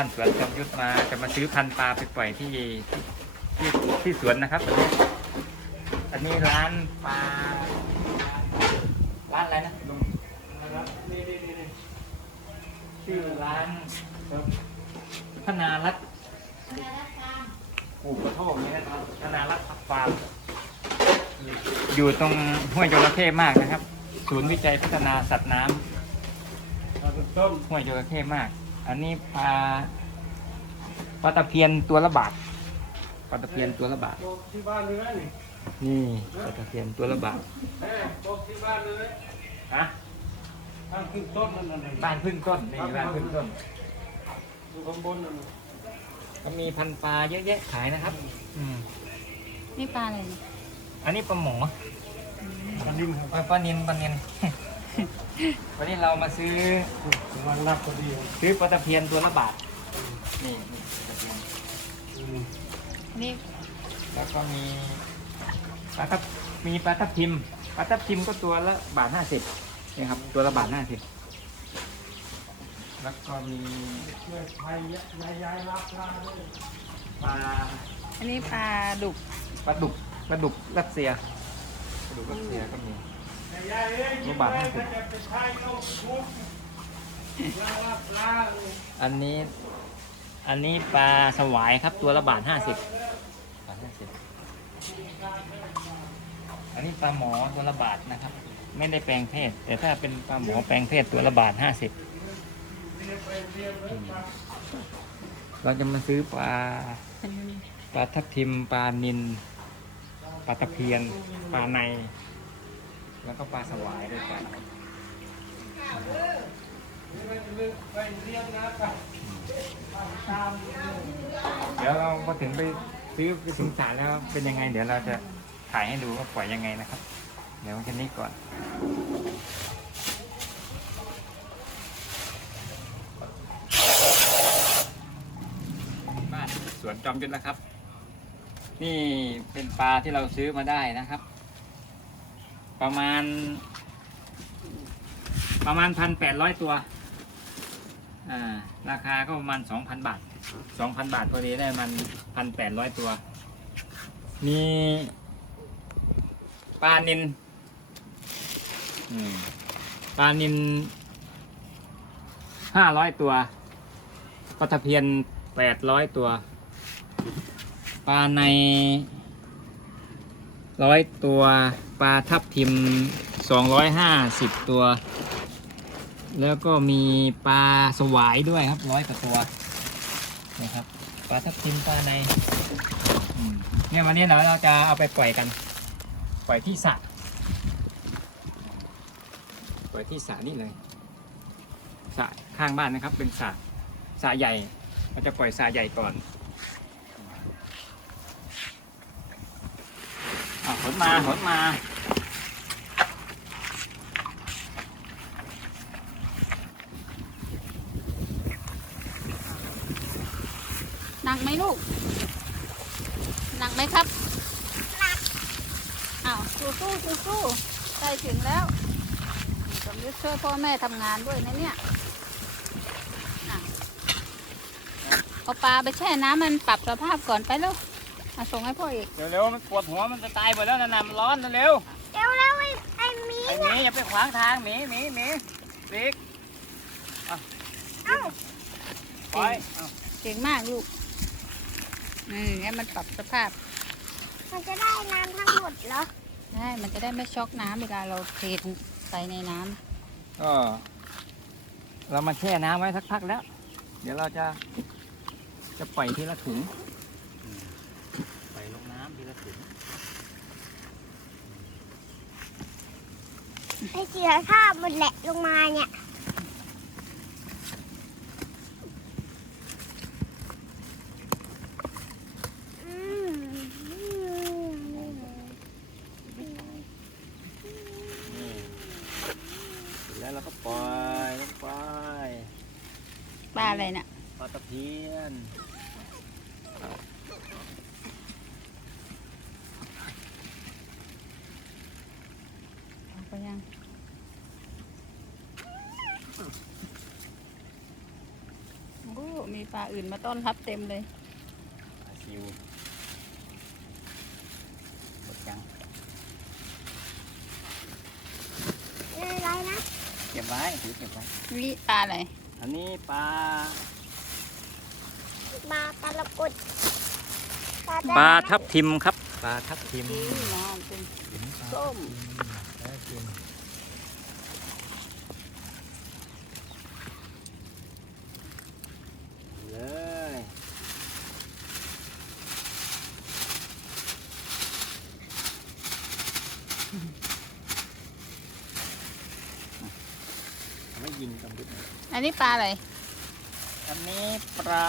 บ้านสวนจอมยุทธมาจะมาซื้อพันธุ์ปลาไปปล่อยที่ที่ที่ที่สวนนะครับอันนี้อันนี้ร้านปลาร้านอะไรนะลุงนี่นี่นี่นี่ชื่อร้านพนารัตน์ปลูกกระโทกนี้นะครับพนารัตน์ฟาร์มอยู่ตรงห้วยจระเข้มากนะครับ ศูนย์วิจัยพัฒนาสัตว์น้ำปลาต้มห้วยจระเข้มาก อันนี้ปลาปลาตะเพียนตัวละบาทปลาตะเพียนตัวละบาทโตที่บ้านเลยไหมนี่นี่ปลาตะเพียนตัวละบาทแม่โตที่บ้านเลยฮะทางขึ้นต้นนั่นน่ะบ้านพึ่งต้นนี่บ้านพึ่งต้นอยู่ข้างบนนั่นน่ะก็มีพันธุ์ปลาเยอะแยะขายนะครับ อืมนี่ปลาอะไรเนี่ยอันนี้ปลาหมอปลานิ่มครับปลาปลานินปลานิน วันนี้เรามาซื้อวันรับพอดีครับซื้อปลาตะเพียนตัวละบาทนี่นี่ปลาตะเพียนอืมอันนี้แล้วก็มีปลาทับมีปลาทับทิมปลาทับทิมก็ตัวละบาทห้าสิบนี่ครับ ตัวละบาทห้าสิบแล้วก็มีช่วยใครย้ายย้ายรับปลาด้วยปลาอันนี้ปลาดุกปลาดุกปลาดุกรัสเซียปลาดุกรัสเซียก็มียายเอ้ย รูปบาทห้าสิบจะไปใช้เอาทุกยายรับปลาเลยอันนี้ อันนี้ปลาสวายครับตัวละบาทห้าสิบาทห้าสิบอันนี้ปลาหมอตัวละบาทนะครับ ไม่ได้แปลงเพศ แต่ถ้าเป็นปลาหมอแปลงเพศตัวละบาทห้าสิบเราจะมาซื้อปลาอันนี้ปลาทับทิมปลานินปลาตะเพียนปลาใน แล้วก็ปลาสวายด้วยกันเดี๋ยวเราพอถึงไปซื้อไปถึงศาลแล้วเป็นยังไง เดี๋ยวเราจะถ่ายให้ดูว่าปล่อยยังไงนะครับ เดี๋ยวแค่นี้ก่อนบ้านสวนจอมยุทธนะครับ นี่เป็นปลาที่เราซื้อมาได้นะครับ ประมาณ ประมาณพันแปดร้อยตัว อ่า ราคาก็ประมาณสองพันบาทสองพันบาทพอดีได้มันพันแปดร้อยตัว มีปลานินปลานินห้าร้อยตัวปลาตะเพียนแปดร้อยตัว ปลาใน ร้อยตัวปลาทับทิมสองร้อยห้าสิบตัว แล้วก็มีปลาสวายด้วยครับร้อยกว่าตัวนะครับปลาทับทิมปลาในเนี่ยวันนี้เราเราจะเอาไปปล่อยกัน ปล่อยที่สระปล่อยที่สระนี่เลยสระข้างบ้านนะครับเป็นสระสระใหญ่เราจะปล่อยสระใหญ่ก่อนอะขน มาขนมาหนักไหมลูก หนักไหมครับ หนัก อ้าวสู้สู้สู้สู้ใกล้ถึงแล้วสมยุทธช่วยพ่อแม่ทำงานด้วยนะเนี่ยเอาปลาไปแช่น้ำมันปรับสภาพก่อนไปแล้ว มาส่งให้พ่ออีก เร็วๆมันปวดหัวมันจะตายหมดแล้วนะนะมันร้อนเร็วเดี๋ยวแล้วไอ้ไอ้หมีไอ้หมีอย่าไปขวางทางหมีหมีหมีบิ๊กเอ้าปล่อยเอาเก่งมากลูกนี่ให้มันปรับสภาพมันจะได้น้ำทั้งหมดเหรอได้มันจะได้ไม่ช็อกน้ำเวลาเราเทลงใส่ในน้ำก็เรามาแช่น้ำไว้สักพักแล้ว เดี๋ยวเราจะจะปล่อยทีละถุงปล่อยลงน้ำทีละถุง ไอ้เสียท่าบหมดแหละลงมาเนี่ยอืมนี่เสร็จแล้วเราก็ปล่อยลงไปปลาอะไรเนี่ยปลาตะเพียน เอาไป ยังโอ้มีมีปลาอื่นมาต้อนรับเต็มเลยปลาซิวหมดยังอะไรนะ เก็บไว้ถือเก็บไว้นี่ปลาอะไร อันนี้ปลา ปลาตะลกุดปลาปลาทับทิมครับ ปลาทับทิม นี่น้องเป็นส้ม แล้วกินเลยเอาไม่ยิงกันดิอันนี้ปลาอะไร อันนี้ปลา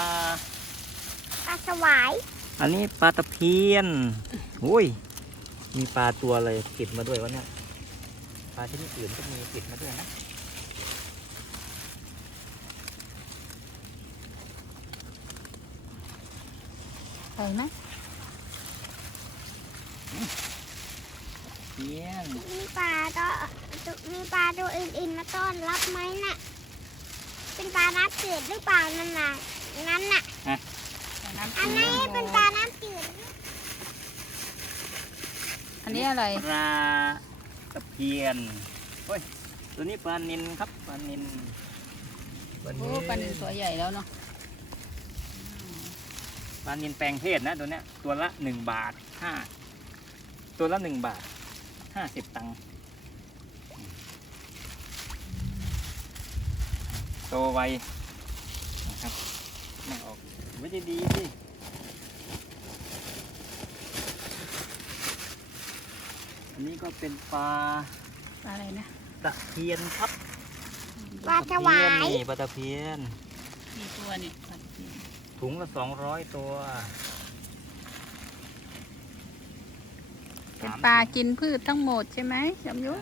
ปลาสวาย อันนี้ปลาตะเพียน โอ้ย มีปลาตัวอะไรติดมาด้วยวะเนี่ยป ลาชนิดอื่นก็มีติดมาด้วยนะใช่ไหมเพียนมีปลาตัวมีปลาตัวอื่นๆมาต้อนรับไหมน่ะ เป็นปลาน้ำจืดหรือเปล่านั่นน่ะนั่นน่ะน้ำอันจืนี้ดเป็นปลาน้ำจืด อันนี้อะไรปลา ตะเพียนโอ้ยตัวนี้ปลานินครับปลานินโอ้ปลาหนึ่งตัวใหญ่แล้วเนาะปลานินแปลงเพศนะตัวเนี้ยตัวละหนึ่งบาทห้าตัวละหนึ่งบาทห้าสิบตังค์โตไวนะครับไม่ออกไม่ได้ดีสิ อันนี้ก็เป็นปลาปลาอะไรนะตะเพียนครับปลาสวาย นี่ปลาตะเพียน มีตัวเนี่ยปลาตะเพียนถุงละสองร้อยตัวเป็นปลากินพืชทั้งหมดใช่ไหมจำยุ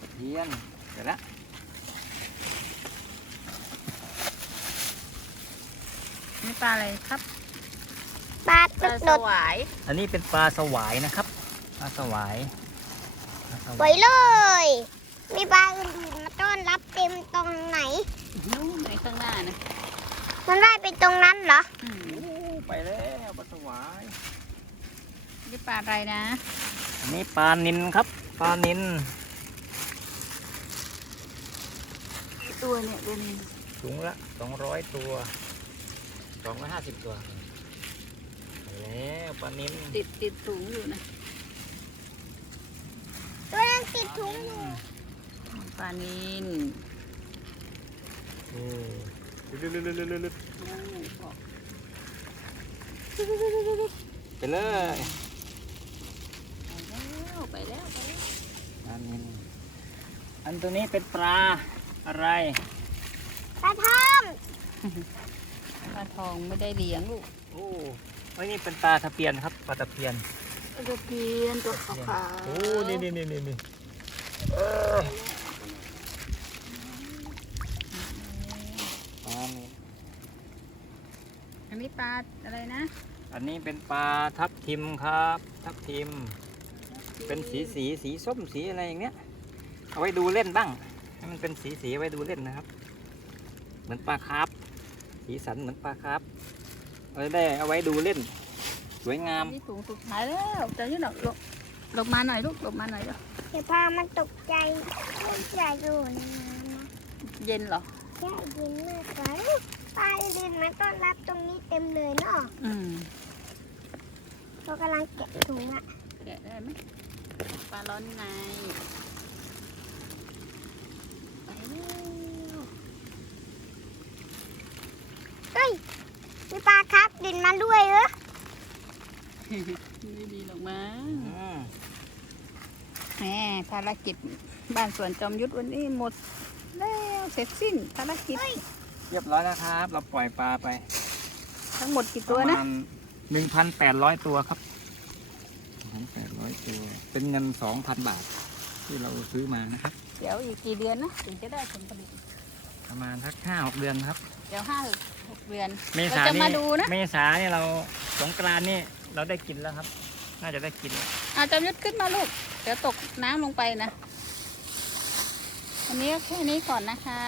ตะเพียนเสร็จแล้วนี่ปลาอะไรครับ ปลาปตุลากสดดวาย อันนี้เป็นปลาสวายนะครับ ปลาสวายปลาสไว้วายเลย มีปลาอื่นๆมาต้อนรับเต็มตรงไหน นู่นในข้างหน้านะมันได้ไปตรงนั้นเหรอ อืมโอ้ไปแล้วปลาสวาย นี่ปลาอะไรนะ อันนี้ปลานินครับ ปลานินตัวเนี่ยตัวนี้ถุงละสองร้อยตัวสองร้อยห้าสิบตัวไป แล้วปลานินติดติดถุงอยู่นะตัวนั้นติดถุงอยู่ปลานินโอ้โอ้บอกไปเลยไปแล้วไปแล้วไปแล้วปลานินอันตัวนี้เป็นปลาอะไรปลาทองปลาทองไม่ได้เลี้ยงลูกโอ้ ไอ้นี่เป็นปลาตะเพียนครับปลาตะเพียนปลาตะเพียนตัวขาวโอ้นี่นี่นี่นี่นี่ปลานี่อันนี้ปลาอะไรนะ อันนี้เป็นปลาทับทิมครับ ทับทิม เป็นสีสีสีส้มสีอะไรอย่างเนี้ย เอาไว้ดูเล่นบ้างให้มันเป็นสีสีไว้ดูเล่นนะครับ เหมือนปลาคาร์ฟสีสันเหมือนปลาคาร์ฟ เอาไว้ได้เอาไว้ดูเล่น สวยงาม นี่ถุงสุดท้ายแล้วจะยืดหน่อยลูกหลบมาหน่อยลูกหลบมาหน่อยเดี๋ยวเดี๋ยวพามันตกใจมันจะอยู่ในน้ำนะเย็นเหรอแค่ยินมากกว่าปลาอื่นๆมาต้อนรับตรงนี้เต็มเลยเนาะอืมเรากำลังแกะถุงอะแกะได้ไหมปลาร้อนในไปแล้วเฮ้ย มีปลาครับ ดินมาด้วยเหรอไม่ดีหรอกมั้งอืมแหมภารกิจบ้านสวนจอมยุทธวันนี้หมดแล้วเสร็จสิ้นภารกิจ เรียบร้อยแล้วครับ เราปล่อยปลาไปทั้งหมดกี่ตัวนะหนึ่งพันแปดร้อยตัวครับพันแปดร้อยตัว เป็นเงินสองพันบาทที่เราซื้อมานะครับ เดี๋ยวอีกกี่เดือนนะ ถึงจะได้ผลผลิต ประมาณสักห้าหกเดือนครับ เดี๋ยวห้าหกเดือนเมเราษาจะนี่มาดูนะเมษาเนี่ยเราสงกรานต์นี่เราได้กินแล้วครับ น่าจะได้กินแล้วอาจอมยุทธขึ้นมาลูก เดี๋ยวตกน้ำลงไปนะวันนี้ก็แค่นี้ก่อนนะคะ